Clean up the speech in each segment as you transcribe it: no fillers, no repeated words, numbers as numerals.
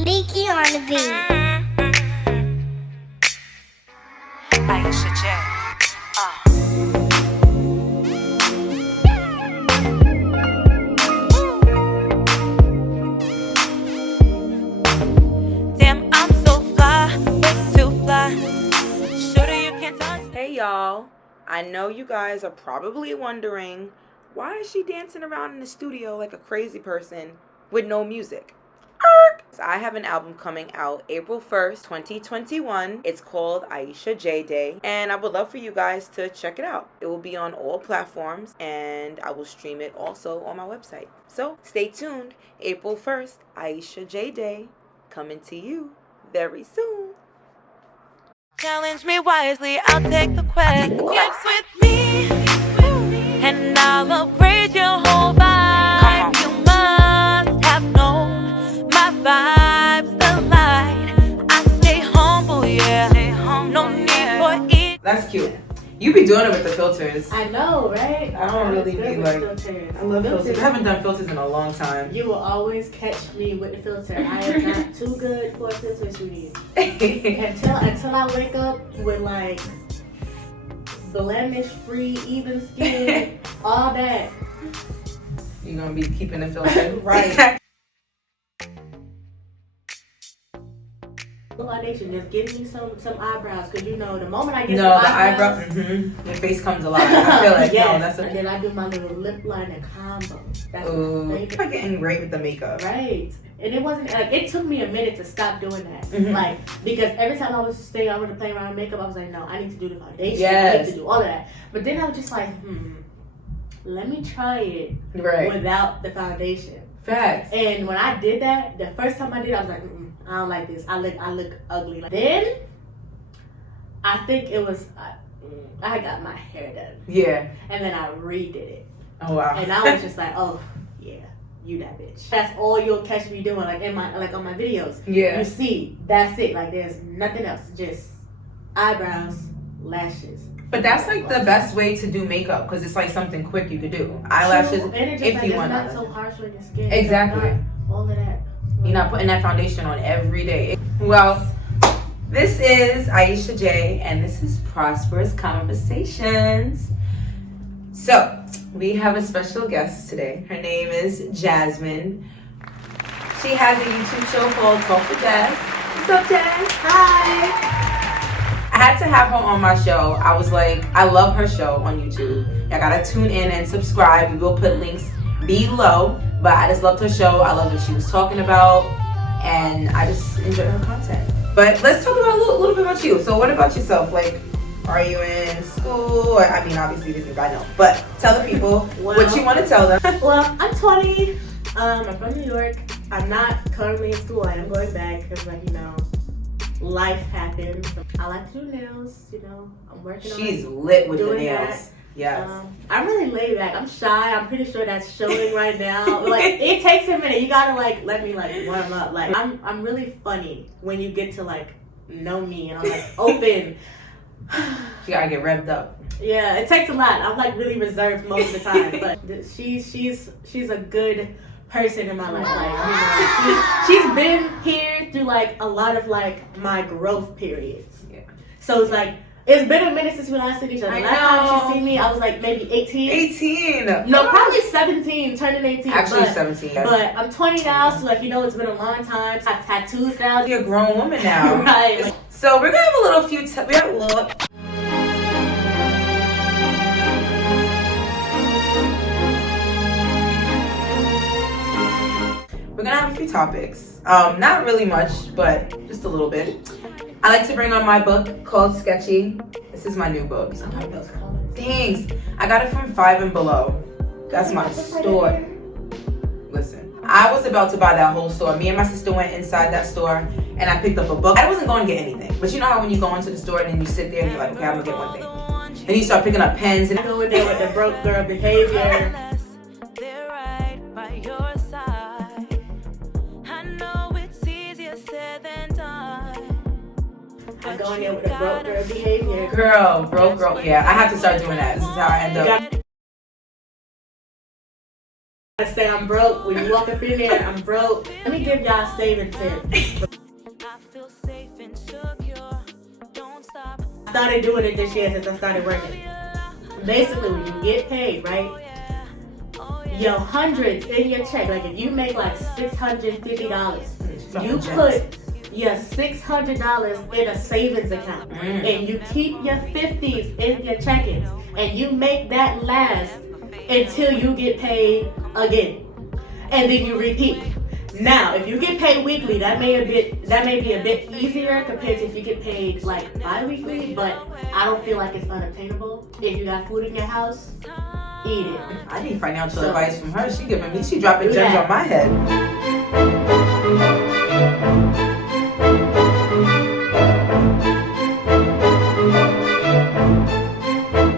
Leaky on the beat. Aisha J. Damn, I'm so fly, way too fly. Shorty, you can't touch. Hey y'all, I know you guys are probably wondering, why is she dancing around in the studio like a crazy person with no music? I have an album coming out April 1st, 2021. It's called Aisha J Day, and I would love for you guys to check it out. It will be on all platforms, and I will stream it also on my website. So stay tuned. April 1st, Aisha J Day, coming to you very soon. Challenge me wisely, I'll take the quest. Dance with me, and I'll upgrade your whole vibe. You must have known my vibe's the light. I stay humble, yeah. No need for it. That's cute. You be doing it with the filters. I know, right? I don't really be like. Filters. I love filters. I haven't done filters in a long time. You will always catch me with the filter. I am not too good for a filter, sweetie. until I wake up with like blemish-free, even skin, all that. You're gonna be keeping the filter, Right. Foundation, just give me some eyebrows, cause you know the moment I get some eyebrows, your face comes alive. I feel like yes. no, that's and then I do my little lip liner combo. That's ooh, my favorite. I'm getting great with the makeup. Right, and it wasn't like it took me a minute to stop doing that, like because every time I was staying, I would play around with makeup. I was like, no, I need to do the foundation. Yes. I need to do all of that. But then I was just like, let me try it without the foundation. Facts. And when I did that, the first time I did, I was like, I don't like this. I look ugly. Then I think it was I got my hair done. Yeah. And then I redid it. Oh wow. And I was just like, oh yeah, you that bitch. That's all you'll catch me doing, like on my videos. Yeah. You see, that's it. Like there's nothing else. Just eyebrows, lashes. But that's like the best way to do makeup because it's like something quick you could do. Eyelashes, and it just, if like, you want. It's not so harsh on your skin. Exactly. All of that. You're not putting that foundation on every day. Well, this is Aisha J, and this is Prosperous Conversations. So, we have a special guest today. Her name is Jasmine. She has a YouTube show called Talk with Jazz. What's up, Jazz? Hi. I had to have her on my show. I was like, I love her show on YouTube. I gotta tune in and subscribe. We will put links below. But I just loved her show. I loved what she was talking about. And I just enjoyed her content. But let's talk about a little bit about you. So what about yourself? Like, are you in school? Or, I mean, obviously this is I know. But tell the people what you want to tell them. Well, I'm 20. I'm from New York. I'm not currently in school. I am going back because, like, you know, life happens. I like to do nails, you know. I'm working on it. She's lit with the nails. That. Yes. I'm really laid back. I'm shy. I'm pretty sure that's showing right now. Like it takes a minute. You gotta like let me like warm up. Like I'm really funny when you get to like know me and I'm like open. You gotta get revved up. Yeah, it takes a lot. I'm like really reserved most of the time, but she's a good person in my life. Like you know, she's been here through like a lot of like my growth periods. Yeah. So it's like. It's been a minute since we last seen each other. Last time she seen me, I was like maybe 18. 18. No, probably 17, turning 18. Actually 17. But I'm 20 now, so like, you know, it's been a long time. I have tattoos now. You're a grown woman now. Right. So we're gonna have a little we have a little. We're gonna have a few topics. Not really much, but just a little bit. I like to bring on my book called Sketchy. This is my new book. Thanks. I got it from 5 and Below. That's my store. Listen, I was about to buy that whole store. Me and my sister went inside that store and I picked up a book. I wasn't going to get anything. But you know how when you go into the store and then you sit there and you're like, okay, I'm going to get one thing. Then you start picking up pens. And I go in there with the broke girl behavior. I go in there with the broke girl behavior. Broke girl. Yeah, I have to start doing that. This is how I end up. gotta say I'm broke. When you walk up in there, I'm broke. Let me give y'all a saving tip. I started doing it this year since I started working. Basically, when you get paid, right? Your hundreds in your check, like if you make like $650, you put your $600 in a savings account, and you keep your 50s in your check-ins, and you make that last until you get paid again, and then you repeat. Now, if you get paid weekly, that may be a bit easier compared to if you get paid like bi-weekly, but I don't feel like it's unattainable. If you got food in your house, eat it. I need financial advice from her. She dropping gems on my head.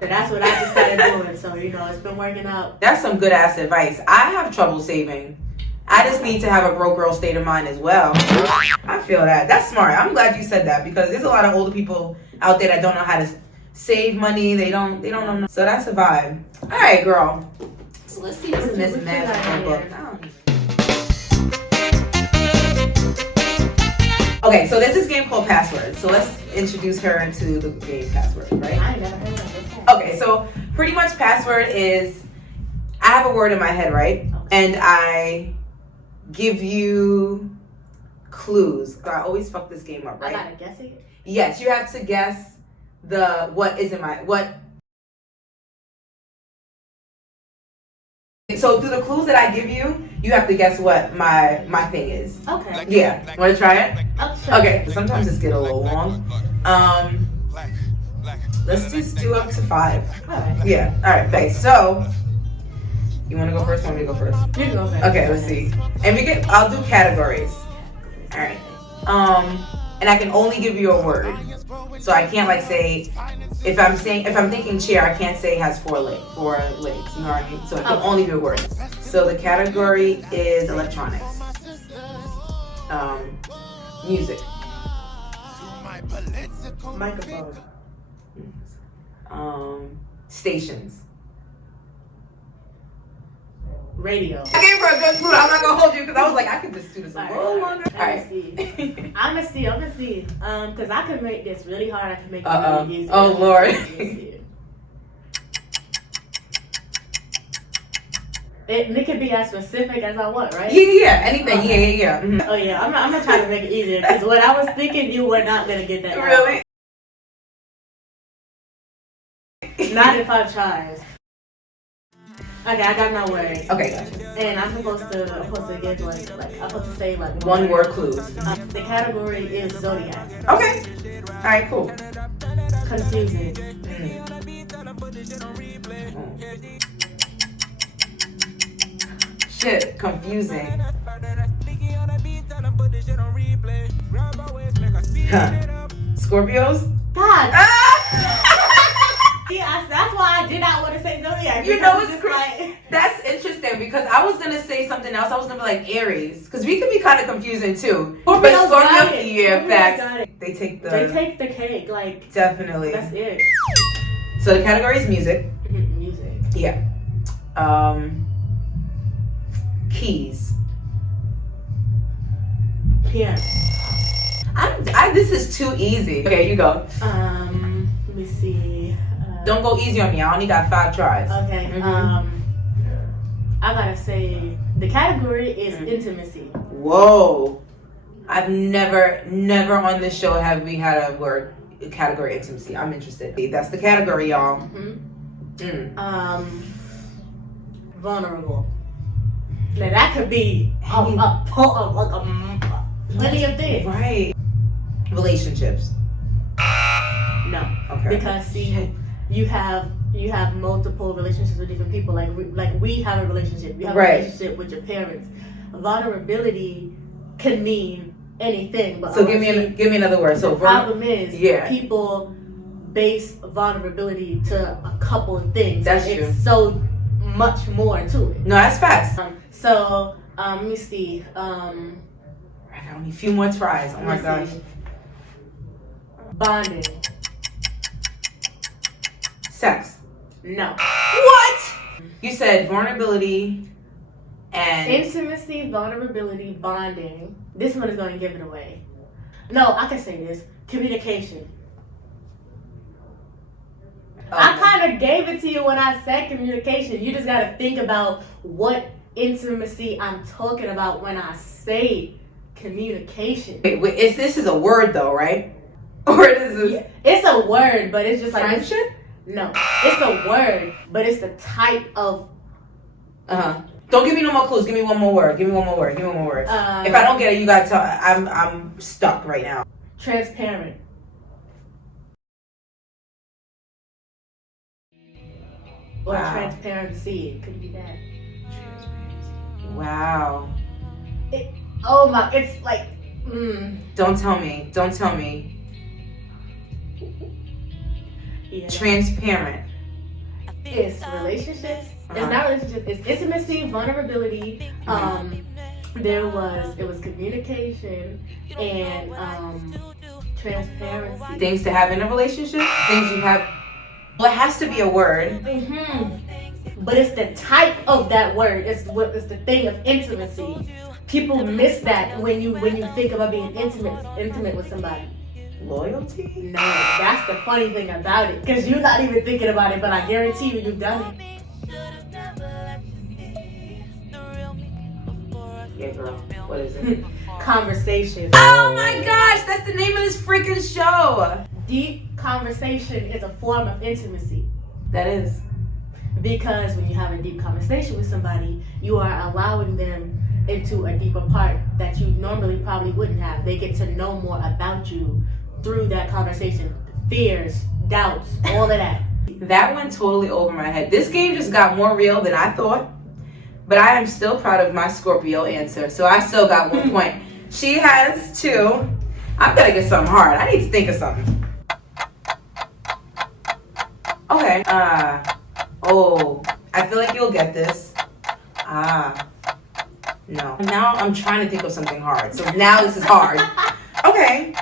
So that's what I just started doing. So, it's been working out. That's some good ass advice. I have trouble saving. I just need to have a broke girl state of mind as well. I feel that. That's smart. I'm glad you said that because there's a lot of older people out there that don't know how to save money. They don't know. So that's a vibe. All right, girl. So let's see what's in this math book. Okay, so there's this game called Password. So let's introduce her to the game Password, right? I never heard of it. Okay, so pretty much Password is I have a word in my head, right? And I give you clues. So I always fuck this game up, right? I gotta guess it? Yes, you have to guess what is in my So through the clues that I give you, you have to guess what my thing is. Okay. Yeah. Want to try it? Sure. Okay. Sometimes it's get a little long. Let's just do up to 5. All right. Yeah. All right. Thanks. So. You want to go first? Want me to go first? You can go first. Okay, let's see. And I'll do categories. All right. And I can only give you a word. So I can't say if I'm thinking chair, I can't say it has 4 legs. You know what I mean? So it can only be a word. So the category is electronics. Music. Microphone. Stations. Radio. I gave her a good clue. I'm not gonna hold you because I was like, I could just do this a little longer. Let's see. I'm gonna see. Because I can make this really hard. I can make it really easy. Oh Lord. It could be as specific as I want, right? Yeah. Anything. Okay. Yeah. Mm-hmm. Oh yeah. I'm not trying to make it easier because what I was thinking, you were not gonna get that. Really? Not if I tries. Okay, I got my word. Okay, gotcha. And I'm supposed to give I'm supposed to say one word clues. The category is zodiac. Okay. All right, cool. Confusing. Shit, confusing. Scorpios? God. Yeah, that's why I did not want to say zodiac. You know what's crazy? That's interesting because I was gonna say something else. I was gonna be like Aries because we can be kind of confusing too. But Scorpio, yeah, facts. They take the cake. Like definitely. That's it. So the category is music. Music. Yeah. Keys. Piano. This is too easy. Okay, you go. Let me see. Don't go easy on me. I only got 5 tries. Okay. I gotta say the category is intimacy. Whoa. I've never on this show have we had a word category intimacy. I'm interested. That's the category, y'all. Vulnerable. Now that could be plenty of things. Right. Relationships. No. Okay. Because see, you have multiple relationships with different people. Like we have a relationship. You have a relationship with your parents. Vulnerability can mean anything. But so give me another word. So the problem is people base vulnerability to a couple of things. That's true. It's so much more to it. No, that's facts. Let me see. I got only a few more tries. Oh my gosh. Bonding. Sex. No. What? You said vulnerability, And intimacy, vulnerability, bonding. This one is going to give it away. No, I can say this. Communication. I kind of gave it to you when I said communication. You just got to think about what intimacy I'm talking about when I say communication. Wait, this is a word though, right? Or is this? Yeah, it's a word, but it's just like friendship? No, it's a word, but it's the type of. Don't give me no more clues. Give me one more word. Give me one more word. If I don't get it, you gotta tell. I'm stuck right now. Transparent. Or transparency. It could be that. Wow. It's like. Don't tell me. Yeah. Transparent. It's relationships. It's not relationships. It's intimacy, vulnerability. It was communication and transparency. Things to have in a relationship. Things you have. Well, it has to be a word. But it's the type of that word. It's the thing of intimacy. People miss that when you think about being intimate with somebody. Loyalty? No, that's the funny thing about it. Because you're not even thinking about it, but I guarantee you've done it. Yeah, girl. What is it? Conversation. Oh my gosh, that's the name of this freaking show. Deep conversation is a form of intimacy. That is. Because when you have a deep conversation with somebody, you are allowing them into a deeper part that you normally probably wouldn't have. They get to know more about you through that conversation. Fears, doubts, all of that. That went totally over my head. This game just got more real than I thought. But I am still proud of my Scorpio answer. So I still got 1 point. She has 2. I'm gonna get something hard. I need to think of something. Okay. I feel like you'll get this. No. Now I'm trying to think of something hard. So now this is hard. Okay.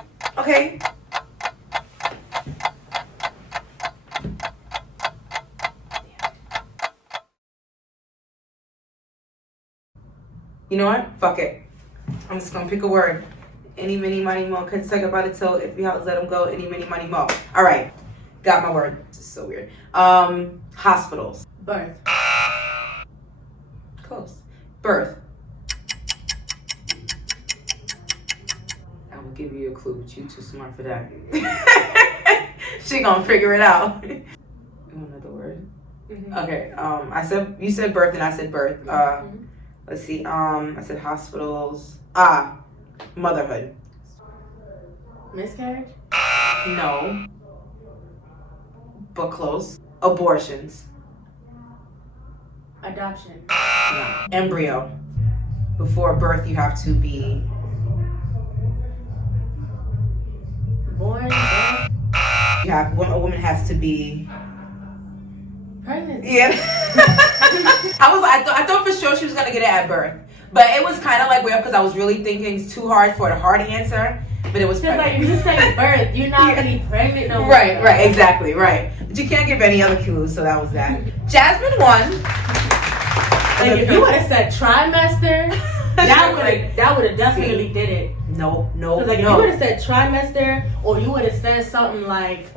You know what? Fuck it. I'm just gonna pick a word. Any, mini, money, mo. Couldn't talk about it till if you have to let them go. Any, mini, money, mo. All right. Got my word. This is so weird. Hospitals. Birth. Close. Birth. I will give you a clue, but you too smart for that. She gonna figure it out. You want another word? Okay. You said birth and I said birth. Let's see. I said hospitals. Motherhood. Miscarriage? No. But close. Abortions. Adoption. No. Embryo. Before birth, you have to be born. A woman has to be pregnant. Yeah. I thought for sure she was gonna get it at birth, but it was kind of like weird because I was really thinking it's too hard for the hard answer. But it was just like you just say birth, you're not really pregnant no more. Right, exactly, right. But you can't give any other clues, so that was that. Jasmine won. Like if you would have said trimester, that would have definitely did it. No. Because if you would have said trimester, or you would have said something like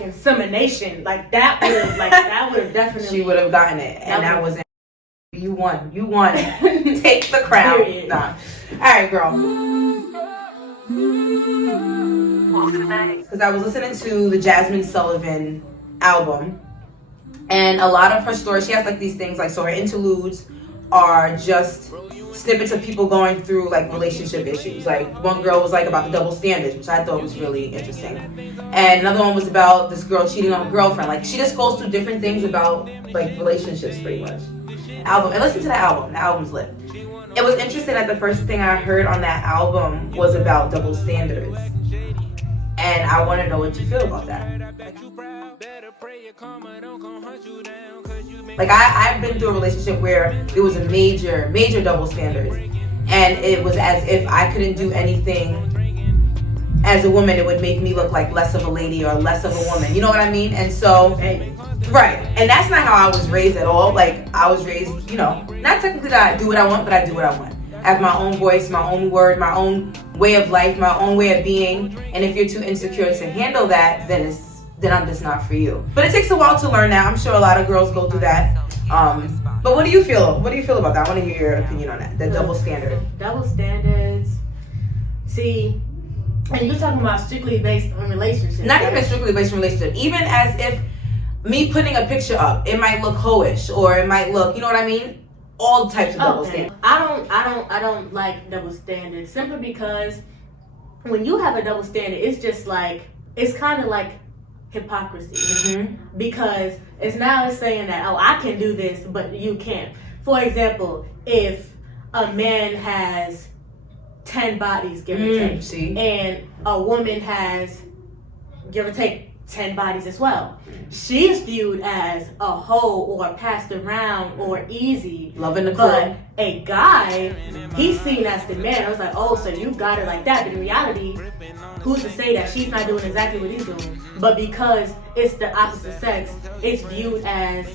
insemination, that would have definitely. She would have gotten it, and that was it. You won. Take the crown. Nah. All right, girl. Because I was listening to the Jasmine Sullivan album, and a lot of her stories, she has these things so her interludes are just snippets of people going through relationship issues. One girl was about the double standards, which I thought was really interesting, and another one was about this girl cheating on her girlfriend. She just goes through different things about relationships pretty much. Album, and listen to the album. The album's lit. It was interesting that the first thing I heard on that album was about double standards. And I want to know what you feel about that. I've been through a relationship where there was a major double standard. And it was as if I couldn't do anything as a woman. It would make me look like less of a lady or less of a woman. You know what I mean? And so Right. And that's not how I was raised at all. Like, I was raised, you know, not technically that I do what I want, but I do what I want. I have my own voice, my own word, my own way of life, my own way of being. And if you're too insecure to handle that, then I'm just not for you. But it takes a while to learn that. I'm sure a lot of girls go through that. But what do you feel? What do you feel about that? I want to hear your opinion on that. The double standard. Double standards. See, and you're talking about strictly based on relationships. Not even strictly based on relationship. Even as if me putting a picture up, it might look hoish, or it might look, you know what I mean? All types of double standards. I don't like double standards simply because when you have a double standard, it's just like, it's kind of like hypocrisy. Mm-hmm. Because it's saying that, oh, I can do this, but you can't. For example, if a man has 10 bodies, give or take, see? And a woman has, give or take, 10 bodies as well, she's viewed as a hoe or passed around or easy. Loving the But club. a guy, he's seen as the man. I was like, oh, so you got it like that. But in reality, who's to say that she's not doing exactly what he's doing? But because it's the opposite sex, it's viewed as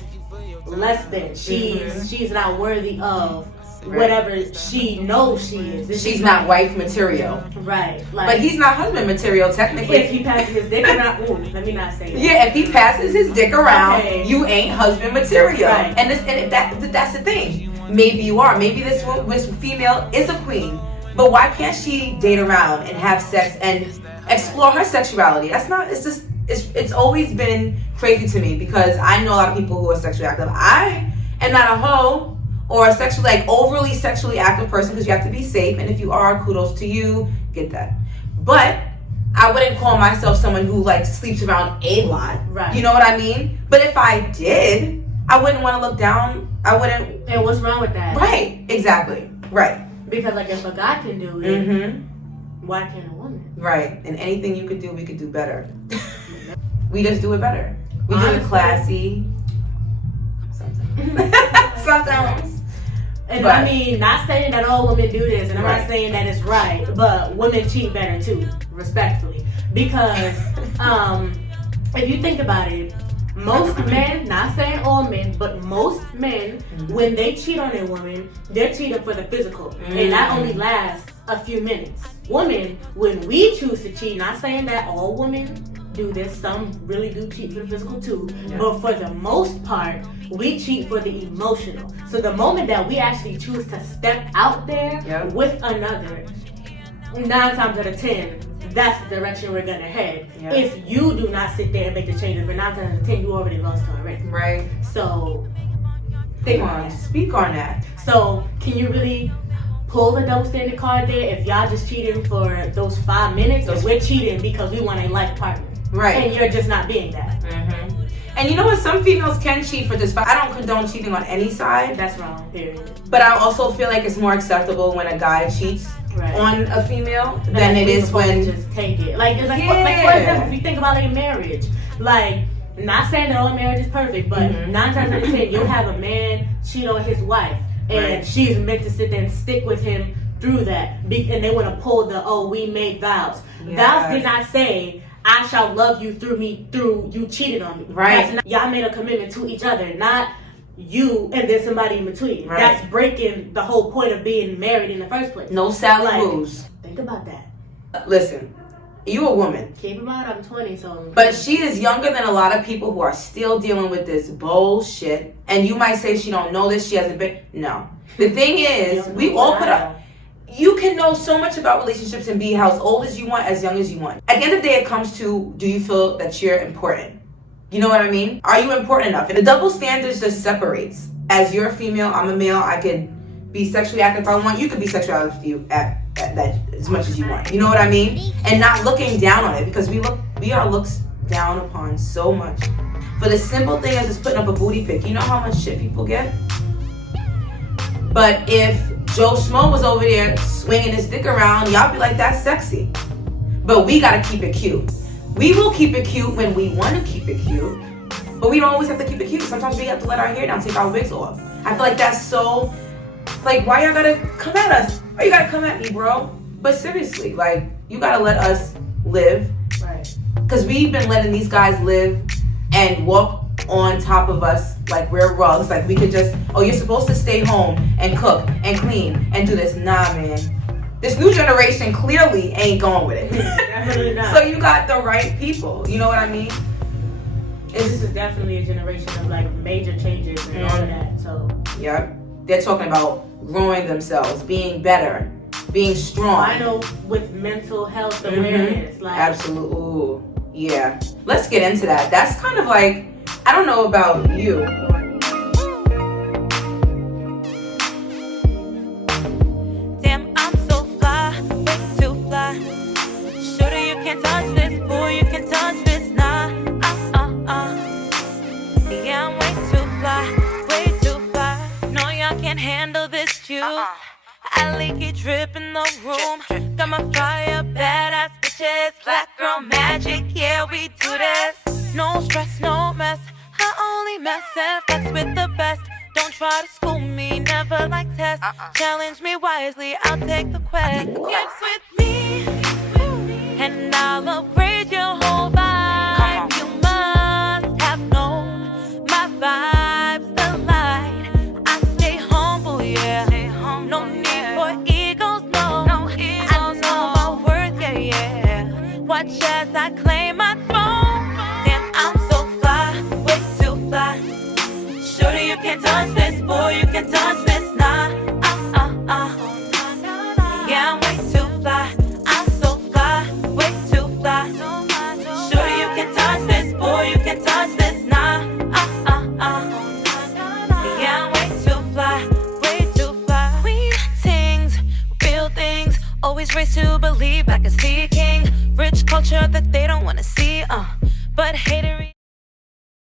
less than. She's not worthy of whatever she knows she is. She's not wife material. Right. Like, but he's not husband material, technically. if he passes his dick around, let me not say that. Yeah, if he passes his dick around, Okay. you ain't husband material. Right. And that's the thing. Maybe you are. Maybe this female is a queen. But why can't she date around and have sex and explore her sexuality? It's always been crazy to me because I know a lot of people who are sexually active. I am not a hoe or a overly sexually active person because you have to be safe. And if you are, kudos to you. Get that. But I wouldn't call myself someone who sleeps around a lot. Right. You know what I mean? But if I did, I wouldn't want to look down. I wouldn't. And what's wrong with that? Right. Exactly. Right. Because if a guy can do it, Mm-hmm. why can't a woman? Right. And anything you could do, we could do better. We just do it better. We do it Honestly. classy. Sometimes. And But- I mean, not saying that all women do this, and I'm Right. not saying that it's right, but women cheat better too, respectfully. Because if you think about it, most men, not saying all men, but most men, when they cheat on a woman, they're cheating for the physical. And that only lasts a few minutes. Women, when we choose to cheat, not saying that all women do this, some really do cheat for the physical too, but for the most part, we cheat for the emotional. So the moment that we actually choose to step out there with another, 9 times out of 10, that's the direction we're gonna head. Yeah. If you do not sit there and make the changes, but 9 times out of 10, you already lost already. Right. So Think on. Speak on that. So can you really pull the double standard card there if y'all just cheating for those 5 minutes, or we're cheating because we want a life partner? Right. And you're just not being that. Mm-hmm. And you know what? Some females can cheat for this. I don't condone cheating on any side. That's wrong, period. But I also feel like it's more acceptable when a guy cheats on a female than it is when just take it. For example, if you think about marriage, not saying that all marriage is perfect, but 9 times out of 10, you'll have a man cheat on his wife, and she's meant to sit there and stick with him through that, and they want to pull we made vows. Yes. Vows did not say, I shall love you through you cheated on me. Right. Y'all made a commitment to each other, not you and then somebody in between. Right. That's breaking the whole point of being married in the first place. no salad moves. Think about that. Listen, you a woman. Keep in mind, I'm 20, so. But she is younger than a lot of people who are still dealing with this bullshit. And you might say she don't know this, she hasn't been. No. The thing is, we all put up. You can know so much about relationships and be as old as you want, as young as you want. At the end of the day, it comes to, do you feel that you're important? You know what I mean? Are you important enough? And the double standards just separates. As you're a female, I'm a male, I could be sexually active if I want. You could be sexually active at that as much as you want. You know what I mean? And not looking down on it, because we are looked down upon so much. For the simple thing as just putting up a booty pic. You know how much shit people get? But if Joe Schmo was over there swinging his dick around, y'all be like, that's sexy. But we gotta keep it cute. We will keep it cute when we want to keep it cute, but we don't always have to keep it cute. Sometimes we have to let our hair down, take our wigs off. I feel like that's so, why y'all gotta come at us? Why you gotta come at me, bro? But seriously, you gotta let us live. Right. Because we've been letting these guys live and walk on top of us like we're rugs. Like we could just, oh, you're supposed to stay home and cook and clean and do this. Nah, man. This new generation clearly ain't going with it. Definitely not. So you got the right people. You know what I mean? This is definitely a generation of like major changes and all of that. So yeah, they're talking about growing themselves, being better, being strong. I know with mental health awareness, like absolutely. Ooh, yeah. Let's get into that. That's kind of like, I don't know about you. Damn, I'm so fly, way too fly. Shorty, you can't touch this, boy, you can touch this, nah. Yeah, I'm way too fly. No, y'all can't handle this juice. I leaky drip in the room. Got my fire, badass bitches, black girl magic. Yeah, we do this. No stress, no mess. I only mess and flex with the best. Don't try to school me, never like test. Challenge me wisely, I'll take the quest. Dance with me, and I'll upgrade your whole vibe. You must have known my vibes the light. I stay humble, yeah. No need for egos, no. I know my worth, yeah. Watch as I claim my throne. Damn, I'm so fly, way too fly. Shorty, you can't touch this, boy, you can touch